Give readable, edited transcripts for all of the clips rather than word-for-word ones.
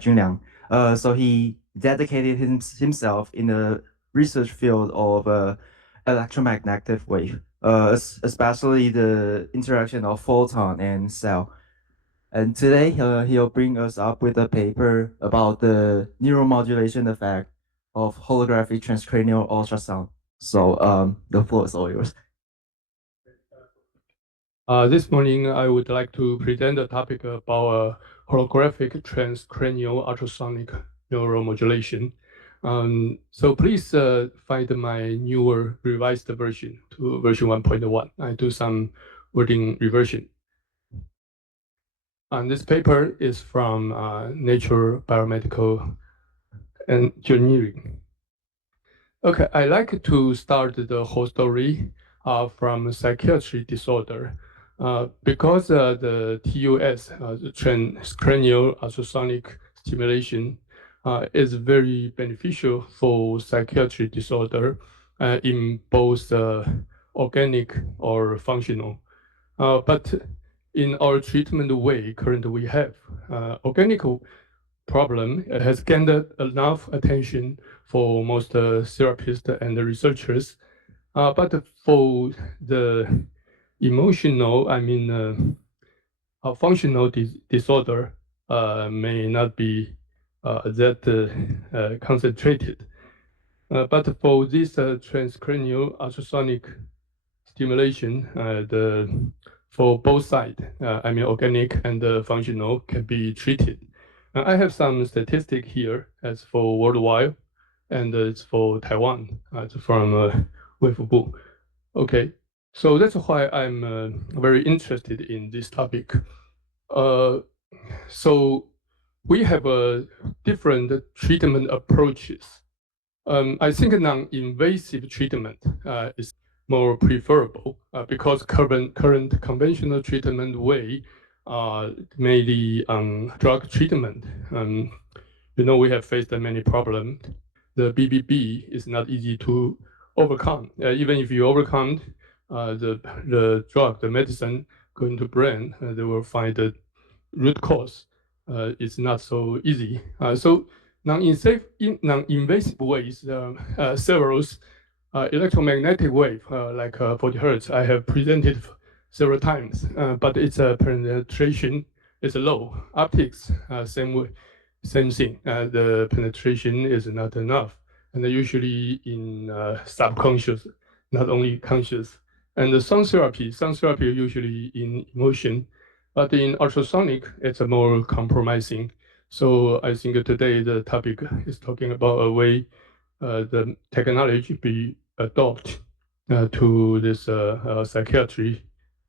Junliang. So he dedicated himself in the research field of electromagnetic wave, especially the interaction of photon and cell. And today he'll bring us up with a paper about the neuromodulation effect of holographic transcranial ultrasound. So the floor is all yours. This morning, I would like to present a topic about holographic transcranial ultrasonic neuromodulation. So please find my newer revised version to version 1.1. I do some wording reversion. And this paper is from Nature Biomedical Engineering. Okay, I like to start the whole story from psychiatry disorder. Because the TUS, the transcranial ultrasonic stimulation, is very beneficial for psychiatry disorder in both organic or functional. But in our treatment way, currently we have organic problem has gained enough attention for most therapists and researchers. But for the emotional, functional disorder may not be that concentrated. But for this transcranial ultrasonic stimulation, for both sides, organic and functional, can be treated. I have some statistic here as for worldwide, and it's for Taiwan. It's from Weifubu. Okay, so that's why I'm very interested in this topic. So we have different treatment approaches. I think non-invasive treatment is more preferable because current conventional treatment way mainly drug treatment. We have faced many problems. The BBB is not easy to overcome. Even if you overcome the drug, the medicine going to brain, they will find the root cause. It's not so easy. So non-invasive ways, several electromagnetic wave, like 40 hertz, I have presented several times, but its penetration is low. Optics, same thing. The penetration is not enough, and usually in subconscious, not only conscious. And the sound therapy usually in emotion, but in ultrasonic, it's more compromising. So I think today the topic is talking about a way the technology be adopted to this psychiatry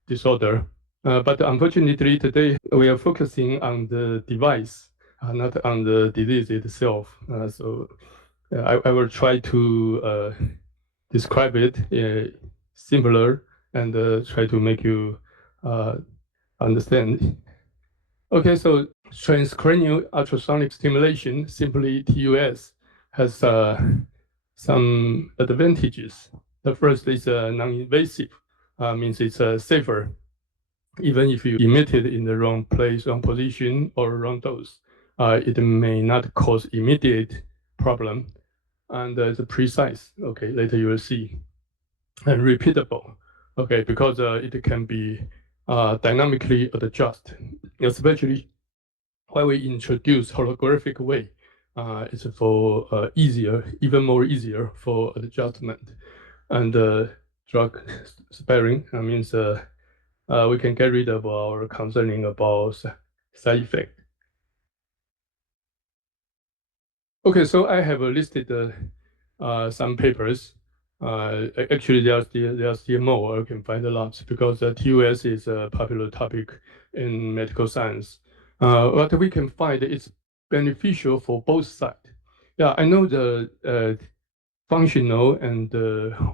disorder. But unfortunately, today we are focusing on the device, not on the disease itself. So I will try to describe it simpler and try to make you understand. Okay, so transcranial ultrasonic stimulation, simply TUS, has some advantages. The first is non-invasive, means it's safer. Even if you emit it in the wrong place, wrong position, or wrong dose, it may not cause immediate problem. And it's precise. Okay, later you will see. And repeatable. Okay, because it can be dynamically adjusted, especially when we introduce holographic way. It's for even more easier for adjustment. And drug sparing means we can get rid of our concerning about side effect. Okay, so I have listed some papers. Actually, there are still more. I can find a lot because TUS is a popular topic in medical science. What we can find is beneficial for both sides. Yeah, I know the functional and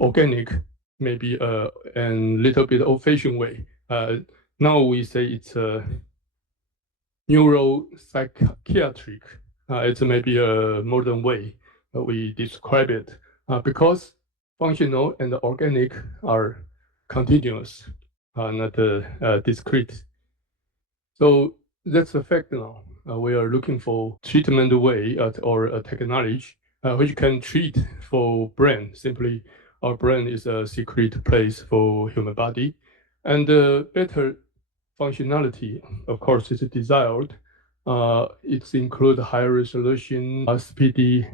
organic maybe a little bit old-fashioned way. Now we say it's a neuropsychiatric. It's maybe a modern way we describe it because functional and organic are continuous, not discrete. So that's a fact now. we are looking for treatment way or a technology which can treat for brain. Simply, our brain is a secret place for human body, and better functionality, of course, is desired. It includes higher resolution, speedy,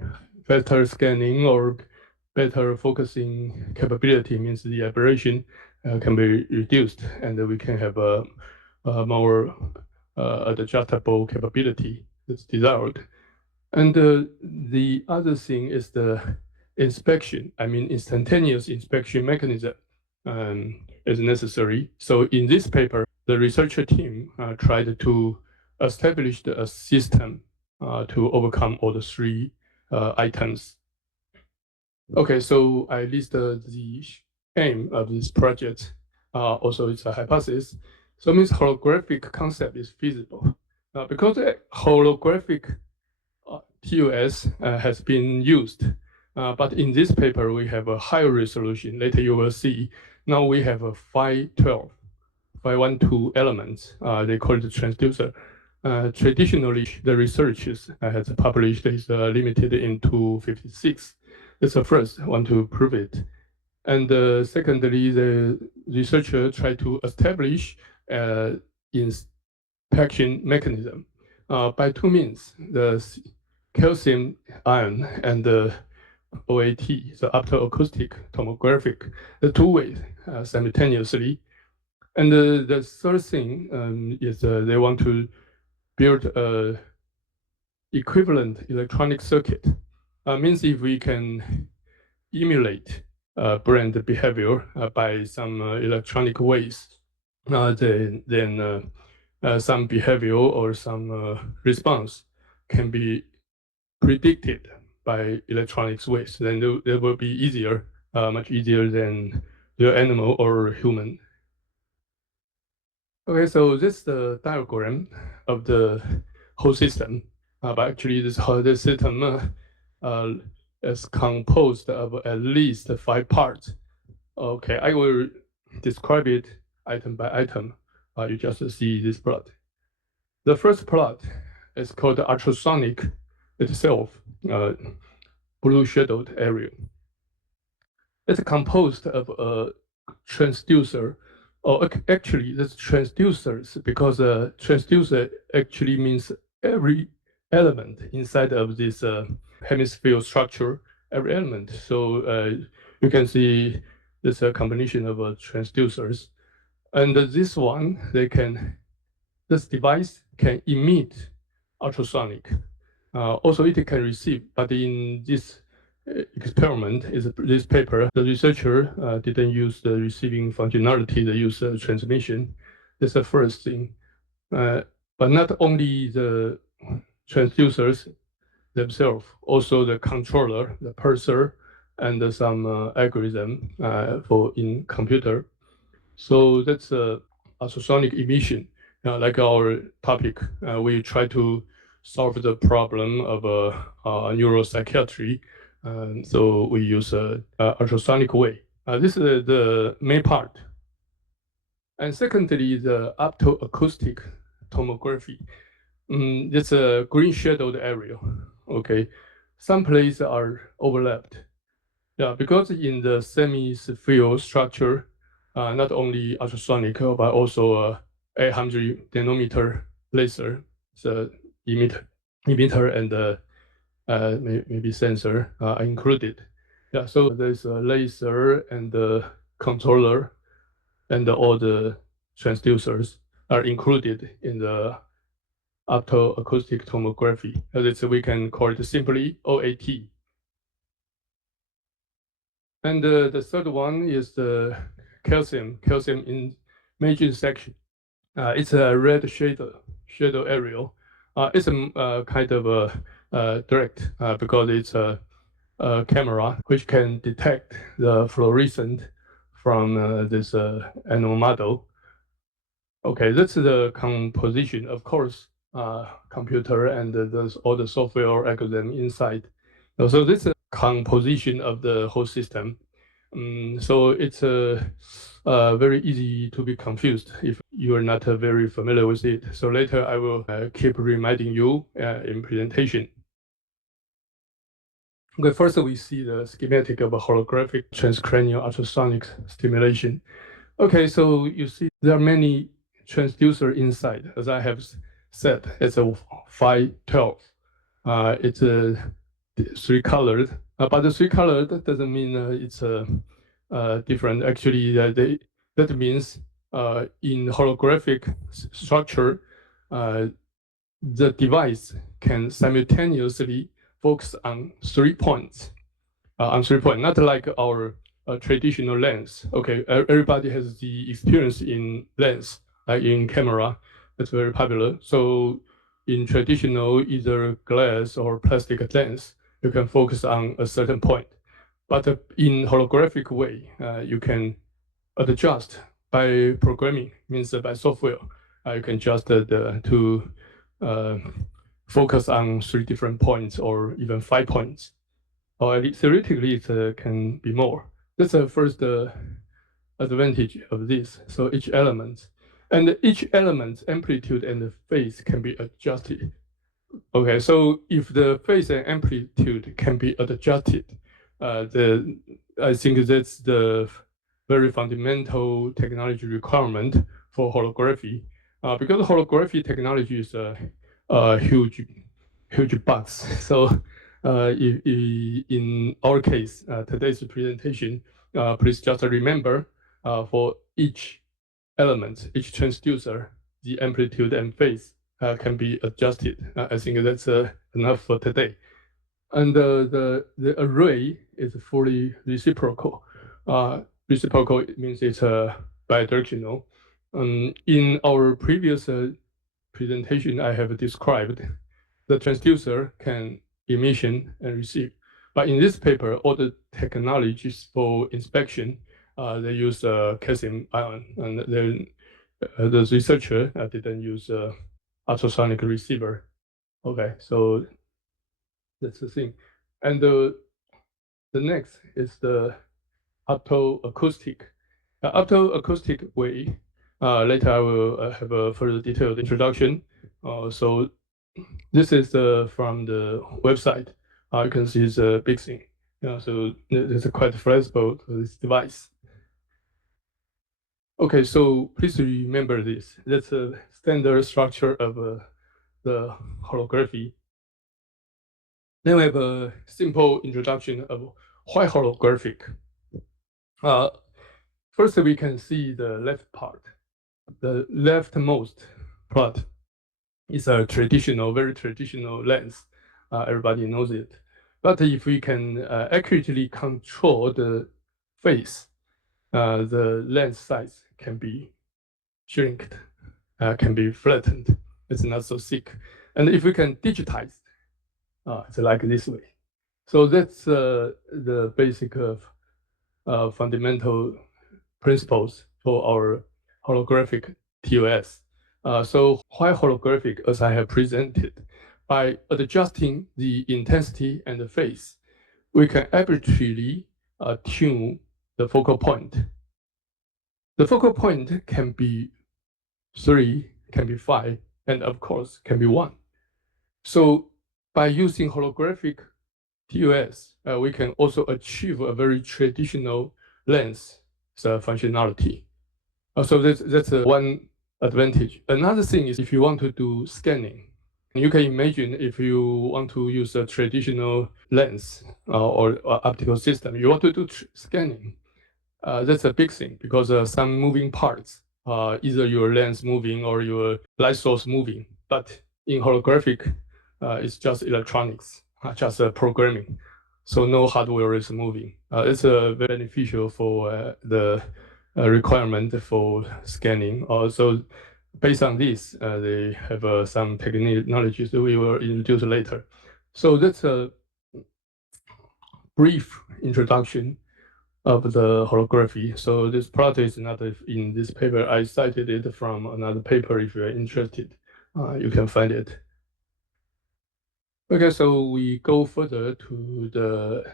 faster scanning, or better focusing capability. Means the aberration can be reduced, and we can have a more adjustable capability that's desired. And the other thing is the inspection. I mean, instantaneous inspection mechanism is necessary. So in this paper, the researcher team tried to establish a system to overcome all the three items. Okay, so I listed the aim of this project. Also, it's a hypothesis. So it means holographic concept is feasible. Because holographic TOS has been used. But in this paper, we have a higher resolution. Later you will see. Now we have a 512 elements. They call it the transducer. Traditionally, the research has published is limited into 56. That's the first one to prove it. And secondly, the researcher tried to establish inspection mechanism by two means: the calcium ion and the OAT, the optoacoustic tomographic, the two ways simultaneously. And the third thing is they want to build a equivalent electronic circuit. Means if we can emulate brain behavior by some electronic ways, then some behavior or some response can be predicted by electronics ways. Then it will be easier, much easier than the animal or human. Okay, so this is the diagram of the whole system. But actually, this system is composed of at least 5 parts. Okay, I will describe it item by item. You just see this plot. The first plot is called the ultrasonic itself, blue shadowed area. It's composed of a transducer. Or actually, that's transducers because transducer actually means every element inside of this hemisphere structure, every element. So you can see this combination of transducers. And this one, this device can emit ultrasonic. Also, it can receive, but in this experiment, this paper, the researcher didn't use the receiving functionality, they use transmission. That's the first thing. But not only the transducers themselves, also the controller, the parser, and some algorithm in computer. So that's ultrasonic emission. Like our topic, we try to solve the problem of neuropsychiatry. So we use ultrasonic way. This is the main part. And secondly, the optoacoustic tomography. It's a green shadowed area. Okay, some places are overlapped. Yeah, because in the semi-sphere structure, not only ultrasonic, but also 800 nanometer laser, the emitter and maybe sensor are included. Yeah, so there's a laser and the controller and all the transducers are included in the optoacoustic tomography. We can call it simply OAT. And the third one is the calcium imaging section. It's a red shadow area. It's a kind of direct because it's a camera which can detect the fluorescent from this animal model. Okay, that's the composition. Of course, computer and there's all the software algorithm inside. So this is a composition of the whole system. So it's very easy to be confused if you are not very familiar with it. So later I will keep reminding you in presentation. Okay, first we see the schematic of a holographic transcranial ultrasonic stimulation. Okay, so you see there are many transducer inside. As I have said, it's a 512. It's a three colored, but the three colored doesn't mean it's different. Actually, that means in holographic structure, the device can simultaneously focus on 3 points. Not like our traditional lens. Okay, everybody has the experience in lens, like in camera. That's very popular. So in traditional either glass or plastic lens, you can focus on a certain point. But in holographic way, you can adjust by programming, means by software. You can adjust to focus on 3 different points or even 5 points. Or theoretically, it can be more. That's the first advantage of this. So each element amplitude and phase can be adjusted. Okay, so if the phase and amplitude can be adjusted, I think that's the very fundamental technology requirement for holography. Because holography technology is a huge box. So in our case, today's presentation, please just remember for each element, each transducer, the amplitude and phase can be adjusted. I think that's enough for today. And the array is fully reciprocal. Reciprocal means it's bidirectional. In our previous presentation, I have described the transducer can emission and receive. But in this paper, all the technologies for inspection, they use calcium ion, and the researcher didn't use ultrasonic receiver. Okay, so that's the thing. And the next is the optoacoustic. Optoacoustic way. Later, I will have a further detailed introduction. So this is from the website. You can see it's a big thing. So it's quite flexible to this device. Okay, so please remember this. That's a standard structure of the holography. Then we have a simple introduction of why holographic. First, we can see the left part. The leftmost plot is a traditional, very traditional lens. Everybody knows it. But if we can accurately control the face, the lens size can be shrinked, can be flattened. It's not so thick. And if we can digitize, it's like this way. So that's the basic fundamental principles for our holographic TOS. So why holographic, as I have presented, by adjusting the intensity and the phase, we can arbitrarily tune the focal point. The focal point can be 3, can be 5, and of course can be 1. So by using holographic TOS, we can also achieve a very traditional lens functionality. So that's one advantage. Another thing is if you want to do scanning, you can imagine if you want to use a traditional lens or optical system, you want to do scanning. That's a big thing because some moving parts, either your lens moving or your light source moving. But in holographic, it's just electronics, just programming. So no hardware is moving. It's very beneficial for the requirement for scanning. Also, based on this, they have some technologies that we will introduce later. So that's a brief introduction of the holography. So this product is not in this paper. I cited it from another paper. If you're interested, you can find it. Okay, so we go further to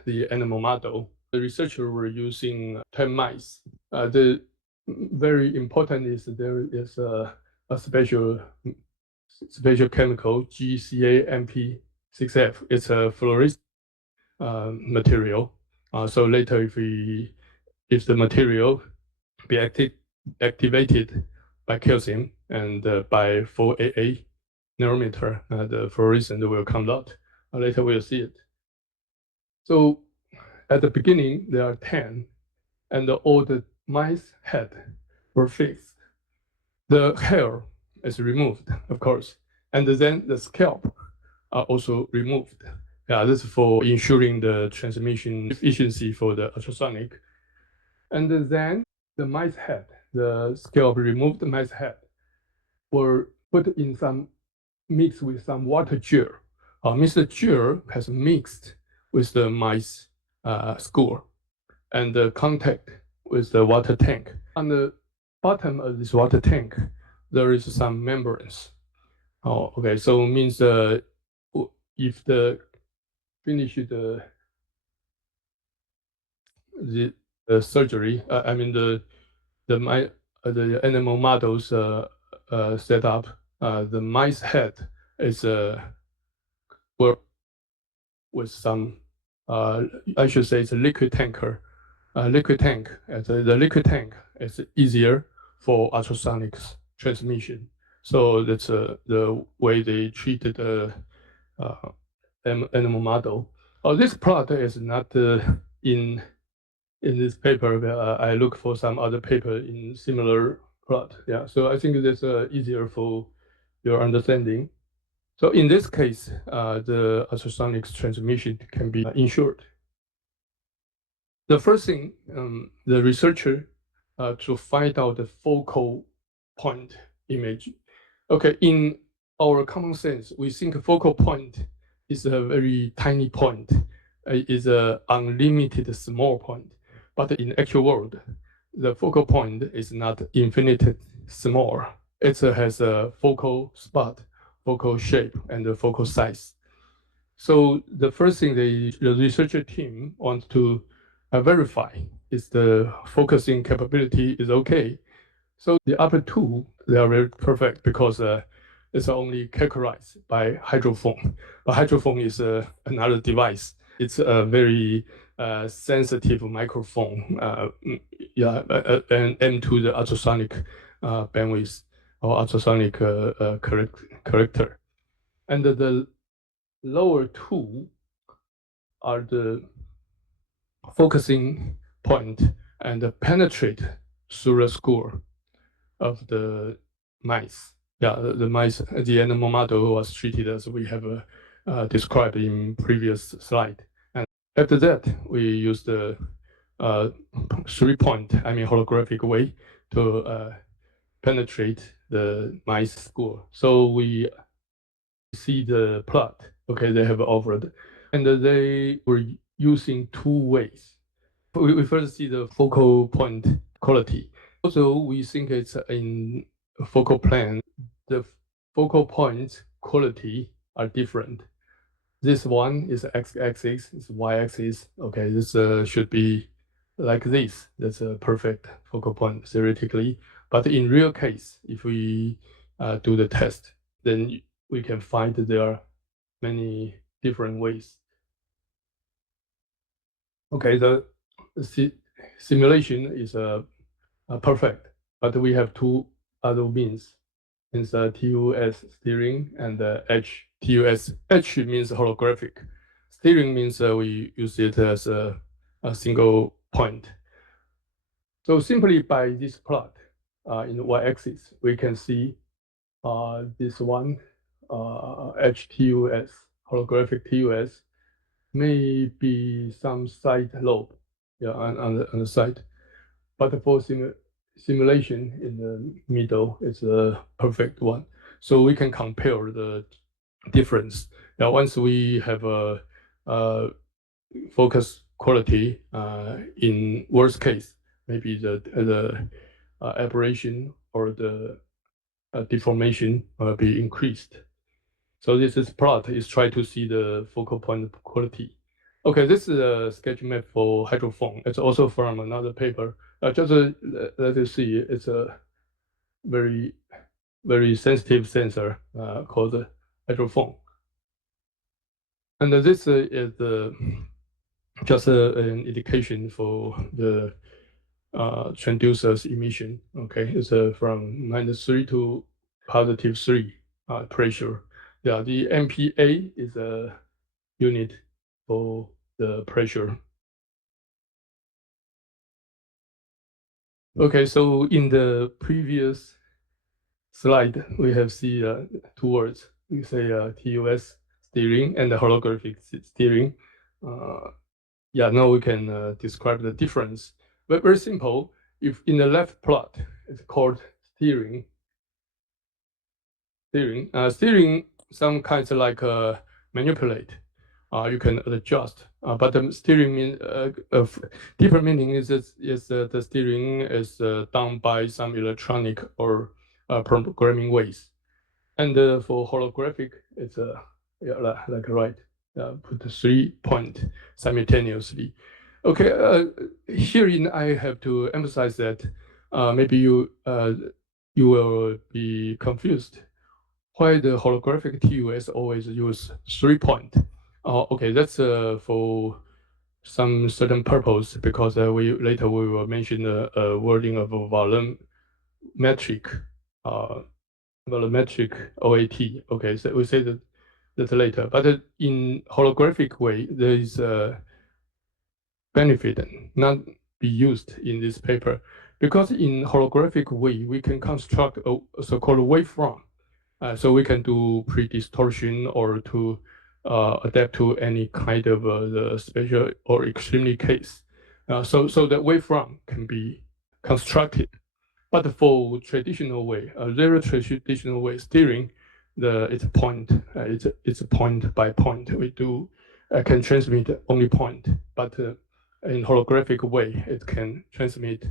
the animal model. The researchers were using 10 mice. The very important is there is a special chemical GCAMP6F. It's a fluorescent material. So later, if the material be activated by calcium and by 4AA nanometer, the fluorescence will come out. Later we'll see it. So at the beginning, there are 10, and all the mice head were fixed. The hair is removed, of course, and then the scalp are also removed. Yeah, this is for ensuring the transmission efficiency for the ultrasonic. And then the mice head, the scalp removed mice head, were put in some mixed with some water gel. Mr. Gel has mixed with the mice skull and the contact with the water tank. On the bottom of this water tank, there is some membranes. Oh, okay. So it means if the finish the surgery, I mean the animal models set up, the mice head is work with some, I should say it's a liquid tanker. Liquid tank, the liquid tank is easier for ultrasonics transmission. So that's the way they treated the animal model. This plot is not in this paper. I look for some other paper in similar plot. Yeah, so I think that's easier for your understanding. So in this case, the ultrasonic transmission can be ensured. The first thing, the researcher to find out the focal point image. Okay, in our common sense, we think a focal point is a very tiny point, is a unlimited small point. But in actual world, the focal point is not infinite small. It has a focal spot, focal shape, and a focal size. So the first thing the researcher team wants to verify is the focusing capability is okay. So the upper two, they are very perfect because it's only characterized by hydrophone. But hydrophone is another device. It's a very sensitive microphone, and aimed to the ultrasonic bandwidth or ultrasonic character. And the lower two are the focusing point and penetrate through the skull of the mice. Yeah, the mice, the animal model was treated as we have described in previous slide. And after that, we use the 3-point, holographic way to penetrate the mice skull. So we see the plot. Okay, they have offered, and they were using 2 ways. We first see the focal point quality. Also, we think it's in focal plane. The focal point quality are different. This one is x-axis, this y-axis. Okay, this should be like this. That's a perfect focal point theoretically. But in real case, if we do the test, then we can find that there are many different ways. Okay, the simulation is perfect, but we have 2 other means. It's TUS steering and HTUS. H means holographic. Steering means we use it as a single point. So simply by this plot in the y-axis, we can see this one HTUS, holographic TUS, may be some side lobe, yeah, on the side. But for simulation in the middle is a perfect one. So we can compare the difference. Now, once we have a focus quality, in worst case, maybe the aberration or the deformation will be increased. So this is plot is try to see the focal point quality. Okay, this is a sketch map for hydrophone. It's also from another paper. Just let us see. It's a very, very sensitive sensor called hydrophone. And this is just an indication for the transducer's emission. Okay, it's from -3 to +3 pressure. Yeah, the MPa is a unit for the pressure. Okay, so in the previous slide, we have seen two words. We say TUS steering and the holographic steering. Yeah, now we can describe the difference. But very simple. If in the left plot, it's called steering. Steering, some kinds of like manipulate. You can adjust. But the steering mean of deeper meaning is the steering is done by some electronic or programming ways. And for holographic, it's yeah, like right, put the 3 point simultaneously. Okay, herein I have to emphasize that maybe you will be confused why the holographic TUS always use 3 point. Okay, that's for some certain purpose because we will mention the wording of volumetric volumetric OAT. Okay, so we say that later. But in holographic way, there is a benefit not be used in this paper because in holographic way we can construct a so-called waveform. So we can do pre-distortion or to adapt to any kind of the special or extremely case. So the waveform can be constructed. But for traditional way, a very traditional way steering, it's a point by point. We do can transmit only point, but in holographic way, it can transmit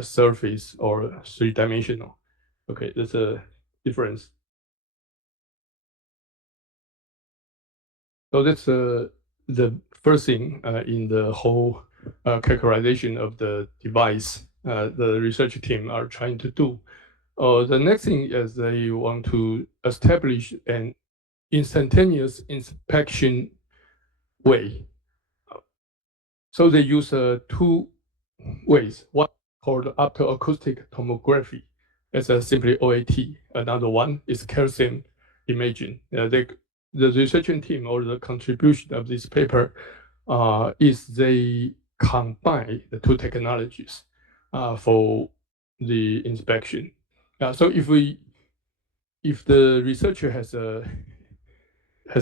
surface or three-dimensional. Okay, that's a difference. So that's the first thing in the whole characterization of the device the research team are trying to do. The next thing is they want to establish an instantaneous inspection way. So they use two ways. One called optoacoustic tomography. It's simply OAT. Another one is calcium imaging. The research team or the contribution of this paper is they combine the two technologies for the inspection. So if the researcher has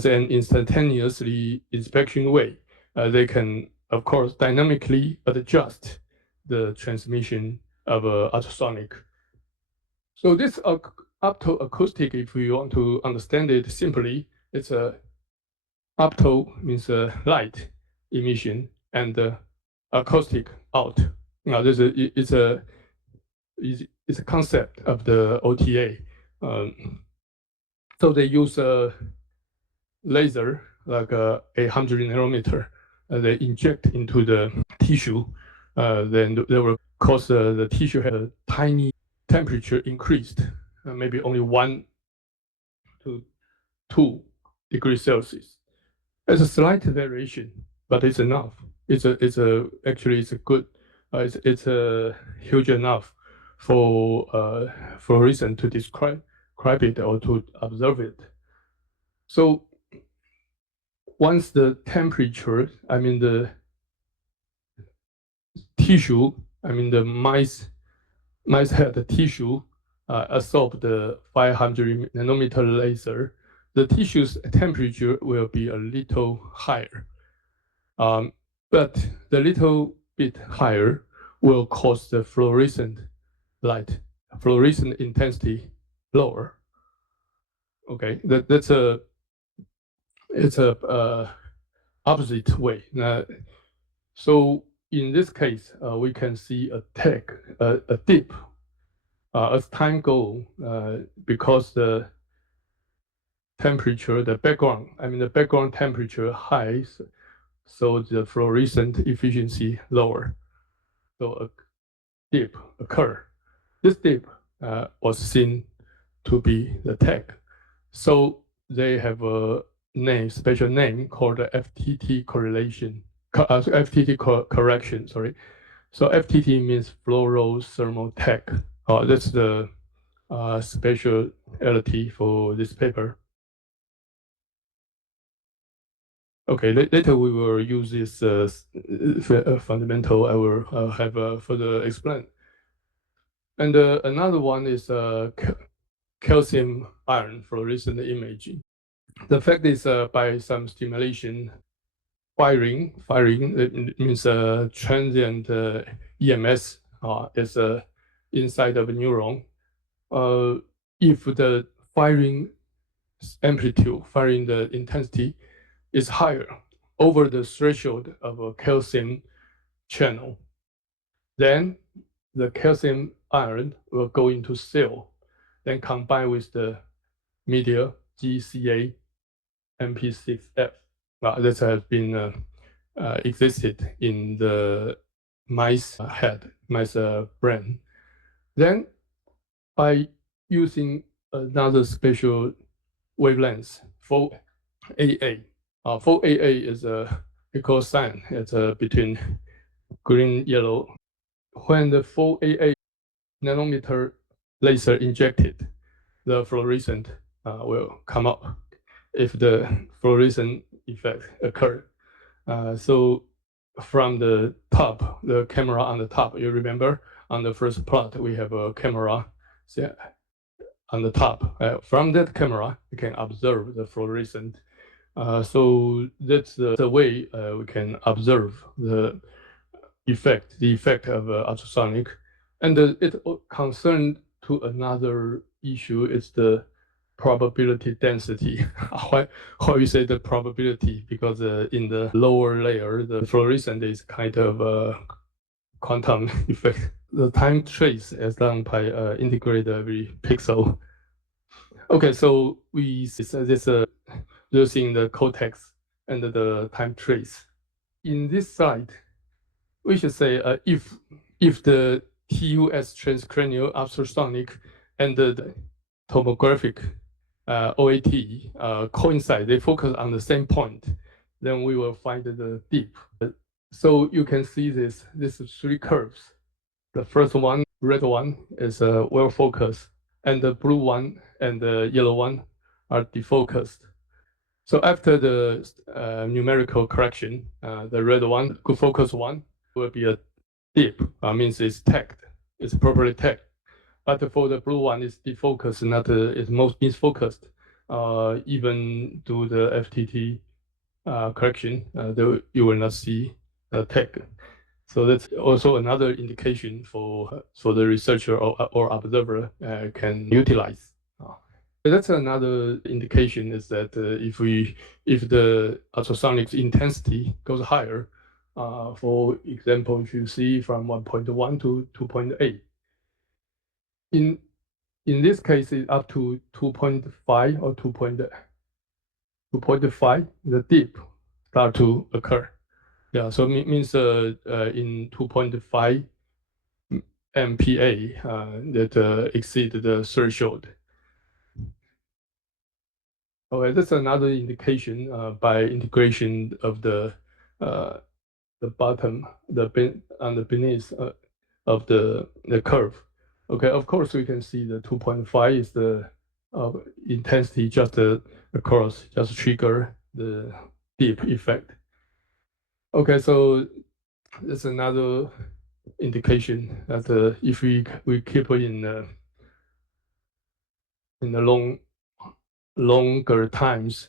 an instantaneously inspection way, they can of course dynamically adjust the transmission of ultrasonic. So this optoacoustic, if we want to understand it simply, it's a opto means light emission and acoustic out. Now this is it's a concept of the OTA. So they use a laser like 800 nanometer. They inject into the tissue. Then they will cause the tissue has a tiny temperature increased, maybe only 1 to 2 degrees Celsius. It's a slight variation, but it's enough. Actually it's a good. It's huge enough for fluorescent to describe it or to observe it. So once the temperature, I mean the tissue, I mean the mice head tissue absorb the 500 nanometer laser, the tissue's temperature will be a little higher. But the little bit higher will cause the fluorescent intensity lower. Okay, that's a opposite way. So in this case, we can see a dip as time goes because the temperature, the background temperature highs so the fluorescent efficiency lower. So a dip occur. This dip was seen to be the tag. So they have a name, special name called the FTT correlation, FTT correction. Sorry. So FTT means fluorothermal tag. That's the specialty for this paper. Okay, later we will use this fundamental. I will have further explain. And another one is calcium iron fluorescent imaging. The fact is by some stimulation, firing it means transient EMS is inside of a neuron. If the firing amplitude, firing the intensity is higher over the threshold of a calcium channel, then the calcium iron will go into cell, then combine with the media GCA MP6F. That has been existed in the mice head, mice brain. Then by using another special wavelength for AA. For AA is a equal sign. It's between green, yellow. When the 4AA nanometer laser injected, the fluorescent will come up if the fluorescent effect occurred. So from the top, the camera on the top, you remember on the first plot, we have a camera on the top. From that camera, you can observe the fluorescent. So that's the way we can observe the effect of ultrasonic. And it concerned to another issue is the probability density. why we say the probability? Because in the lower layer, the fluorescent is kind of a quantum effect. The time trace is done by integrate every pixel. Okay, so we say this using the context and the time trace. In this slide, we should say if the TUS transcranial ultrasonic and the tomographic OAT coincide, they focus on the same point, then we will find the dip. So you can see these three curves. The first one, red one, is well focused, and the blue one and the yellow one are defocused. So after the numerical correction, the red one, good focus one, will be a dip. Means it's tagged, it's properly tagged. But for the blue one, it's defocused, not it's most misfocused. Even do the FTT correction, you will not see a tag. So that's also another indication for the researcher or observer can utilize. That's another indication is that if the ultrasonic intensity goes higher, for example, if you see from 1.1 to 2.8, in this case, it's up to 2.5 or 2.5, the dip start to occur. Yeah, so it means in 2.5 MPa that exceed the threshold. Okay, that's another indication by integration of the bottom, on the beneath of the curve. Okay, of course we can see the 2.5 is the intensity just across, just trigger the dip effect. Okay, so that's another indication that if we keep in the longer times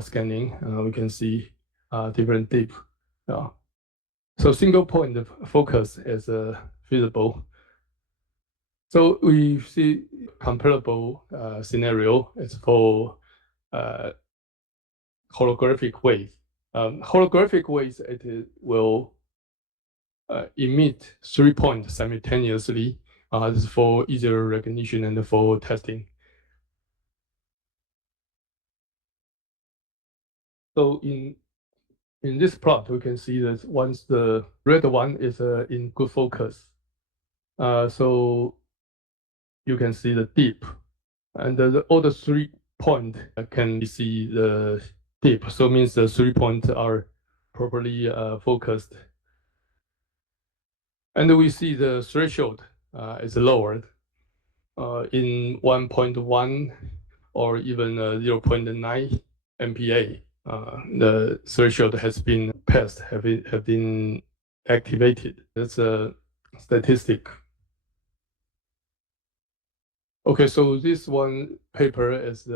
scanning, we can see different dip. So single point of focus is feasible. So we see comparable scenario is for holographic wave. Holographic waves, it will emit 3 points simultaneously. This is for easier recognition and for testing. So In this plot, we can see that once the red one is in good focus, so you can see the dip, and all the 3 point can see the dip. So it means the 3 points are properly focused, and we see the threshold is lowered in 1.1 or even 0.9 MPa. The threshold has been passed, have been activated. That's a statistic. Okay, so this one paper is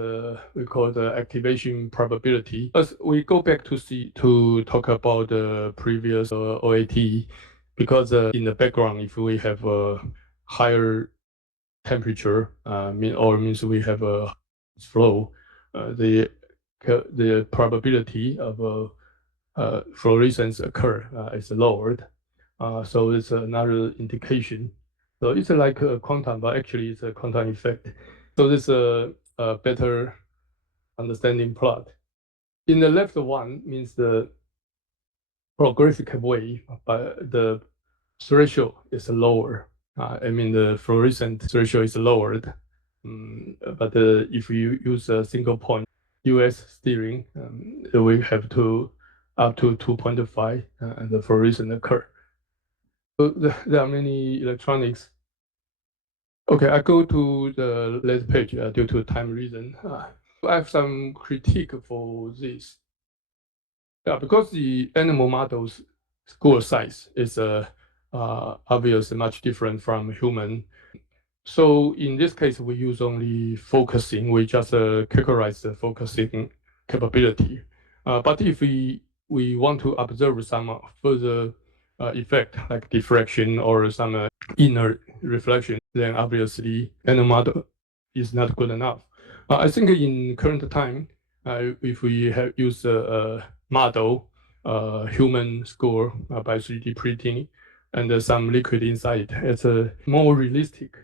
we call the activation probability. As we go back to talk about the previous OAT, because in the background, if we have a higher temperature, means we have a flow, the probability of fluorescence occur is lowered. So it's another indication. So it's like a quantum, but actually it's a quantum effect. So this is a better understanding plot. In the left one means the holographic wave, but the threshold is lower. I mean the fluorescent threshold is lowered. But if you use a single point US steering, we have to up to 2.5 and the fluorescent occur. So there are many electronics. Okay, I go to the last page due to time reason. I have some critique for this. Yeah, because the animal models school size is obviously much different from human. So in this case, we use only focusing. We just characterize the focusing capability. But if we want to observe some further effect like diffraction or some inner reflection, then obviously animal model is not good enough. I think in current time, if we have used a model, human score by 3D printing, and some liquid inside, it's more realistic.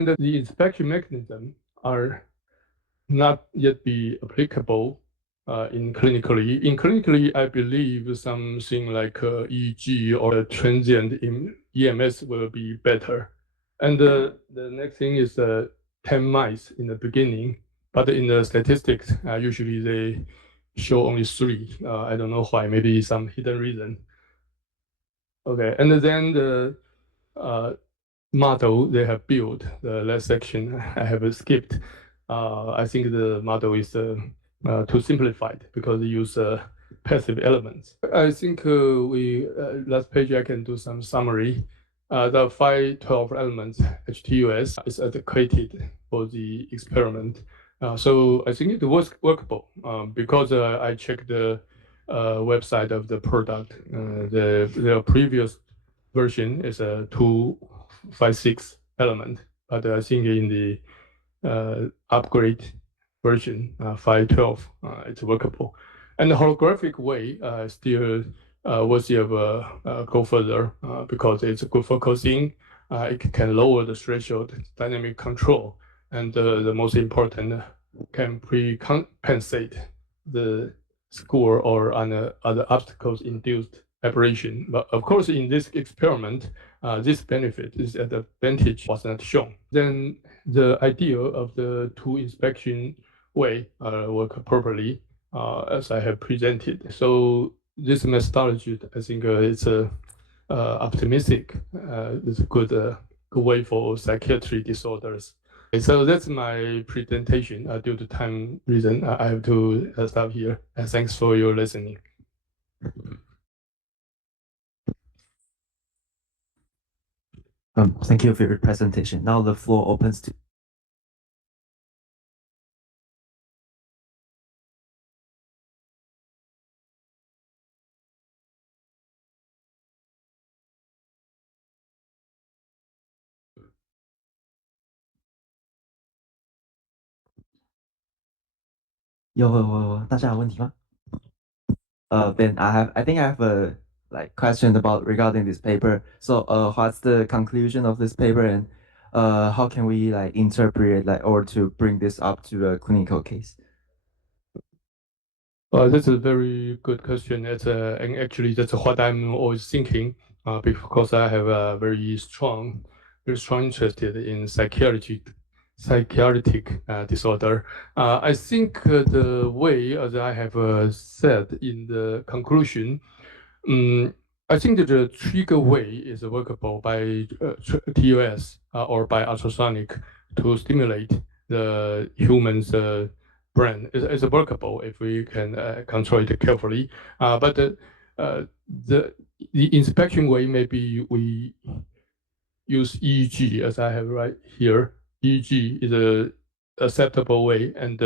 And the inspection mechanism are not yet be applicable in clinically. In clinically, I believe something like EEG or a transient in EMS will be better. And the next thing is 10 mice in the beginning, but in the statistics, usually they show only 3. I don't know why, maybe some hidden reason. Okay, and then the model they have built, the last section I have skipped. I think the model is too simplified because they use passive elements. I think we last page I can do some summary. The 512 elements HTUS is adequate for the experiment. So I think it was workable because I checked the website of the product. The previous version is a 256 element, but I think in the upgrade version 512, it's workable. And the holographic way still worthy of go further because it's good focusing. It can lower the threshold, dynamic control, and the most important can pre-compensate the score or other obstacles induced aberration. But of course, in this experiment, this benefit, this advantage was not shown. Then the idea of the two inspection way work properly as I have presented. So this methodology, I think it's optimistic. It's a good way for psychiatry disorders. So that's my presentation. Due to time reason, I have to stop here. Thanks for your listening. Thank you for your presentation. Now the floor opens to.大家有问题吗？Ben, I think I have a question about regarding this paper. So, what's the conclusion of this paper, and how can we interpret or to bring this up to a clinical case? That's a very good question. And actually that's what I'm always thinking, because I have a very strong interest in psychiatric disorder. I think the way, as I have said in the conclusion, I think that the trigger way is workable by TUS or by ultrasonic to stimulate the human's brain. It's workable if we can control it carefully. But the inspection way, maybe we use EEG, as I have right here. EEG is a acceptable way, and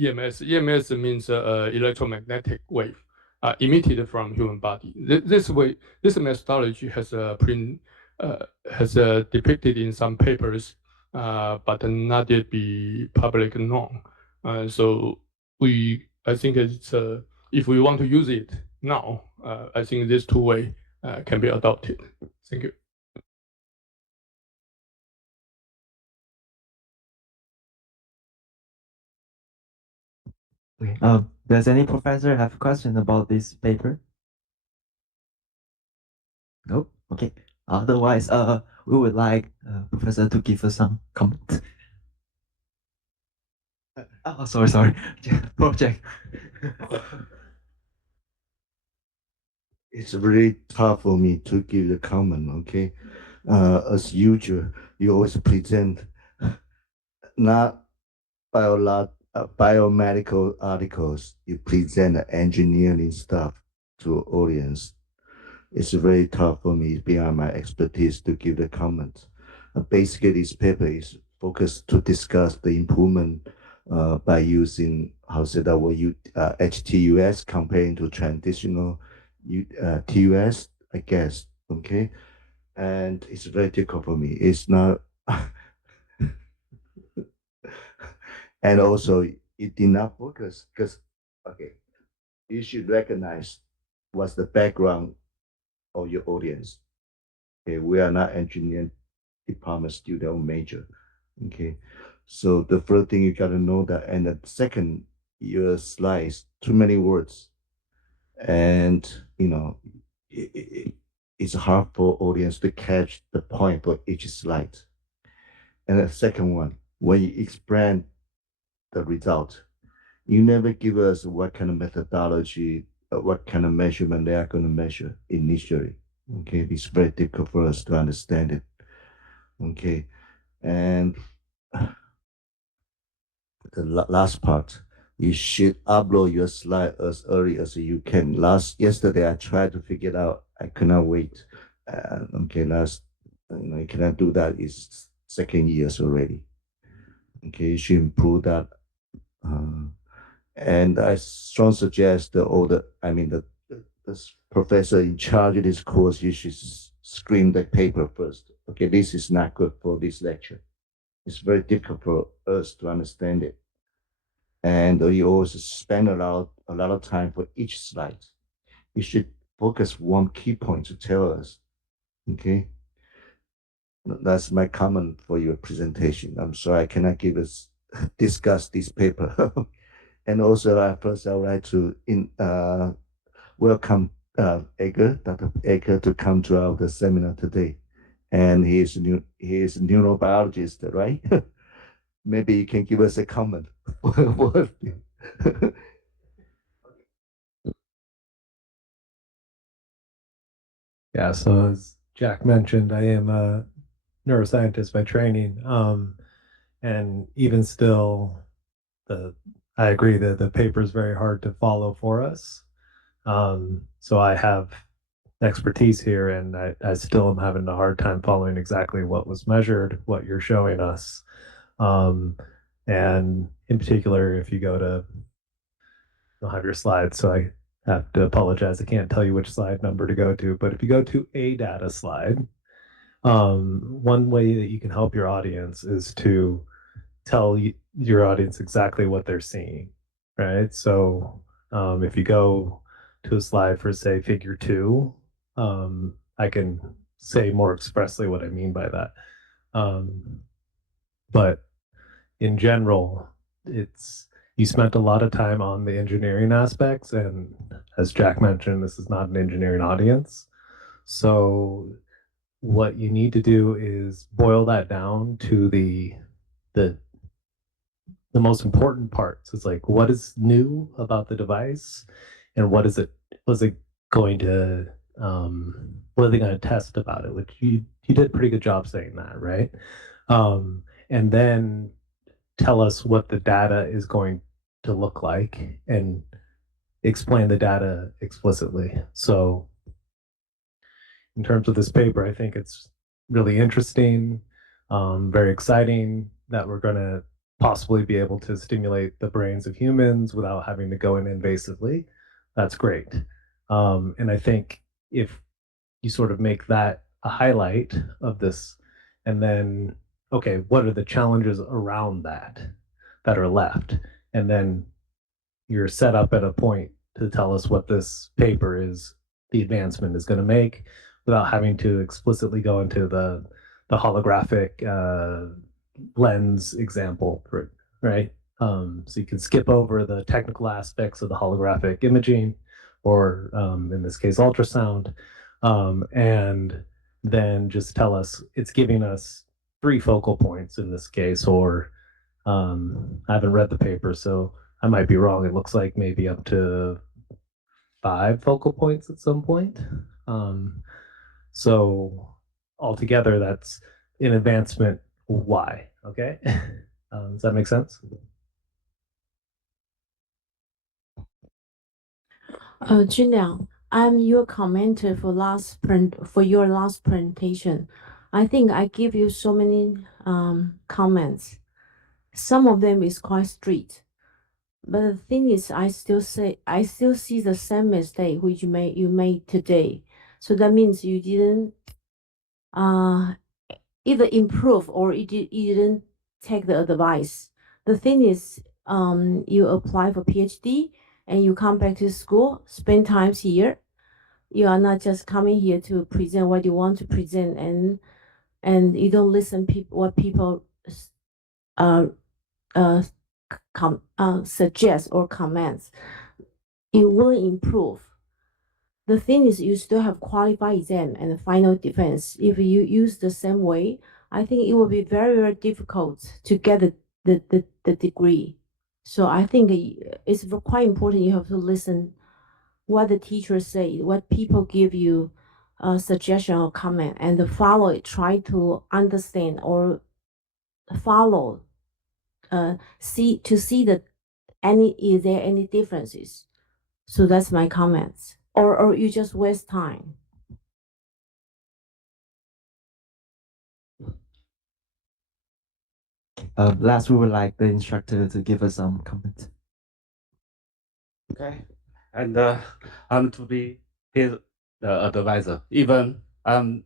EMS means electromagnetic wave emitted from human body. This methodology has depicted in some papers, but not yet be public known. So I think it's if we want to use it now, I think this two way can be adopted. Thank you. Okay. Does any professor have questions about this paper? Nope. Okay. Otherwise, we would like professor to give us some comment. Oh, sorry. Project. It's very tough for me to give the comment, okay? As usual, you always present not biomedical articles, you present engineering stuff to audience. It's very tough for me, beyond my expertise, to give the comment. Basically, this paper is focused to discuss the improvement by using, HTUS comparing to traditional TUS, I guess, okay? And it's very difficult for me. It's not, and also it did not focus because, okay, you should recognize what's the background of your audience. Okay, we are not engineering department student or major. Okay, so the first thing you got to know that, and the second, your slides too many words, and it's hard for audience to catch the point for each slide. And the second one, when you explain the result, you never give us what kind of methodology, what kind of measurement they are going to measure initially. Okay, it's very difficult for us to understand it. Okay, and the last part, you should upload your slide as early as you can. Yesterday, I tried to figure it out. I could not wait. Okay, you cannot do that. It's second years already. Okay, you should improve that. And I strongly suggest the professor in charge of this course, you should screen the paper first. Okay, this is not good for this lecture. It's very difficult for us to understand it. And you also spend a lot of time for each slide. You should focus one key point to tell us. Okay, that's my comment for your presentation. I'm sorry I cannot discuss this paper. And also, first I would like to welcome Dr. Edgar, to come to our seminar today. And he is a neurobiologist, right? Maybe you can give us a comment. Yeah, so as Jack mentioned, I am a neuroscientist by training. And even still, I agree that the paper is very hard to follow for us. So I have expertise here, and I still am having a hard time following exactly what was measured, what you're showing us. And in particular, if you go to, I'll have your slides, so I have to apologize. I can't tell you which slide number to go to, but if you go to a data slide, one way that you can help your audience is to tell your audience exactly what they're seeing, right? So if you go to a slide for, say, figure 2, I can say more expressly what I mean by that. But in general, it's you spent a lot of time on the engineering aspects, and as Jack mentioned, this is not an engineering audience. So what you need to do is boil that down to the most important parts. It's like, what is new about the device, and what is it going to what are they going to test about it? Which you did a pretty good job saying that, right? And then tell us what the data is going to look like and explain the data explicitly. So in terms of this paper, I think it's really interesting, very exciting that we're going to possibly be able to stimulate the brains of humans without having to go in invasively. That's great. And I think if you sort of make that a highlight of this, and then, okay, what are the challenges around that are left? And then you're set up at a point to tell us what this paper is, the advancement is going to make, without having to explicitly go into the holographic lens example, right? So you can skip over the technical aspects of the holographic imaging, or in this case, ultrasound, and then just tell us it's giving us 3 focal points in this case, or I haven't read the paper, so I might be wrong. It looks like maybe up to 5 focal points at some point. So altogether, that's an advancement. Why? Okay. Does that make sense? Junliang, I'm your commenter for your last presentation. I think I give you so many comments. Some of them is quite strict, but the thing is, I still see the same mistake which you made today. So that means you didn't either improve or you didn't take the advice. The thing is, you apply for PhD and you come back to school, spend times here. You are not just coming here to present what you want to present, and you don't listen what people suggest or comments. You will improve. The thing is, you still have qualified exam and the final defense. If you use the same way, I think it will be very, very difficult to get the degree. So I think it's quite important. You have to listen what the teachers say, what people give you a suggestion or comment, and follow it. Try to understand or follow. See that is there any differences. So that's my comments. Or you just waste time. Last, we would like the instructor to give us some comments. Okay, and I'm to be his advisor. Even I'm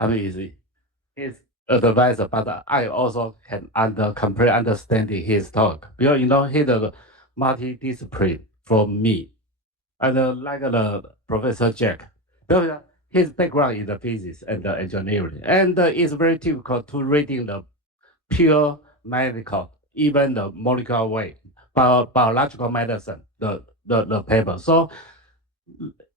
easy his advisor, but I also can complete understanding his talk, because he's a multidiscipline from me, and like the Professor Jack, because his background is the physics and the engineering, and it's very difficult to reading the pure medical, even the molecular way, biological medicine, the paper. So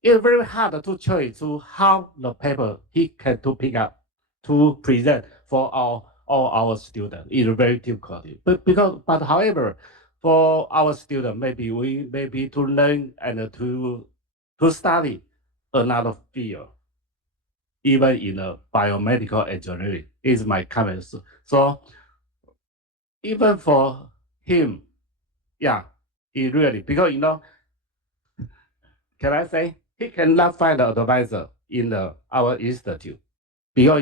it's very hard to choose to how the paper he can to pick up to present for all our students. It's very difficult. But however, for our student, maybe we to learn and to study another field, even in the biomedical engineering, is my comment. So even for him, yeah, he really, because can I say he cannot find an advisor in our institute, because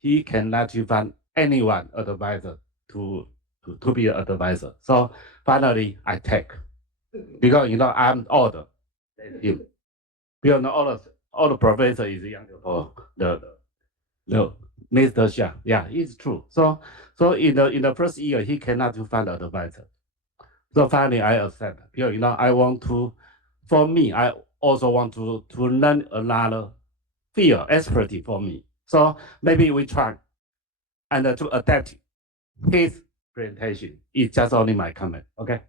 he cannot find anyone advisor to be an advisor. So finally, I take, because I'm older than him, because all the professor is younger for the Mr. Xia. Yeah, it's true. So in the first year, he cannot find an advisor. So finally, I accept, because I want to. For me, I also want to learn another field, expertise for me. So maybe we try and to adapt his presentation. It's just only my comment. Okay.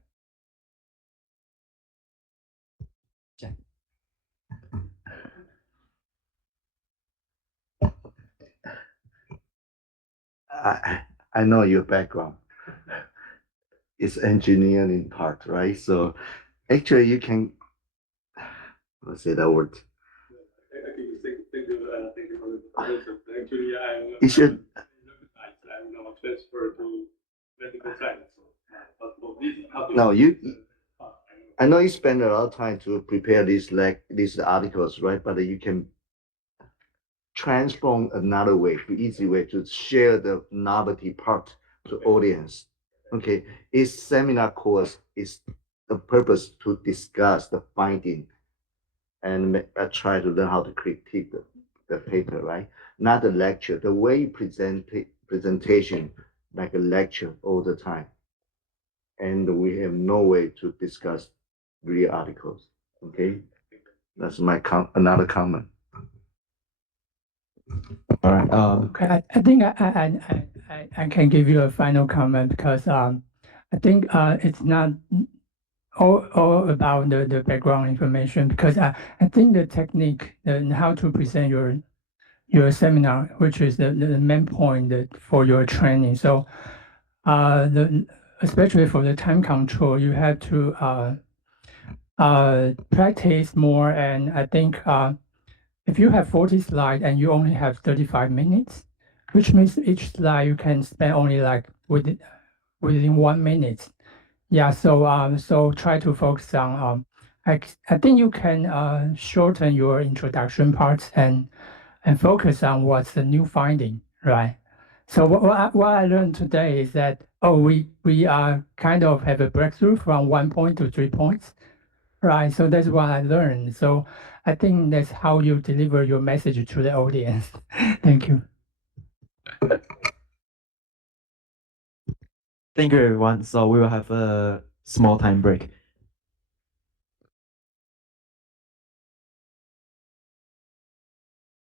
I know your background. It's engineering part, right? So actually you can, let's say that word. Thank you for the presentation. Actually, You should. I'm now transferred to medical science. But for this topic, No, I know you spend a lot of time to prepare these articles, right? But you can transform another way, easy way to share the novelty part to audience. Okay, its seminar course is the purpose to discuss the finding and try to learn how to critique the paper, right? Not a lecture. The way you presentation like a lecture all the time, and we have no way to discuss real articles. Okay, that's my another comment. All right. Okay, I think I can give you a final comment because I think it's not all about the background information because I think the technique and how to present your seminar, which is the main point for your training. So especially for the time control, you have to practice more. And I think if you have 40 slides and you only have 35 minutes, which means each slide you can spend only like within 1 minute. Yeah, so try to focus on I think you can shorten your introduction parts and focus on what's the new finding, right? So what I learned today is that we are kind of have a breakthrough from 1 point to 3 points, right? So that's what I learned. So I think that's how you deliver your message to the audience. Thank you. Thank you, everyone. So we will have a small time break.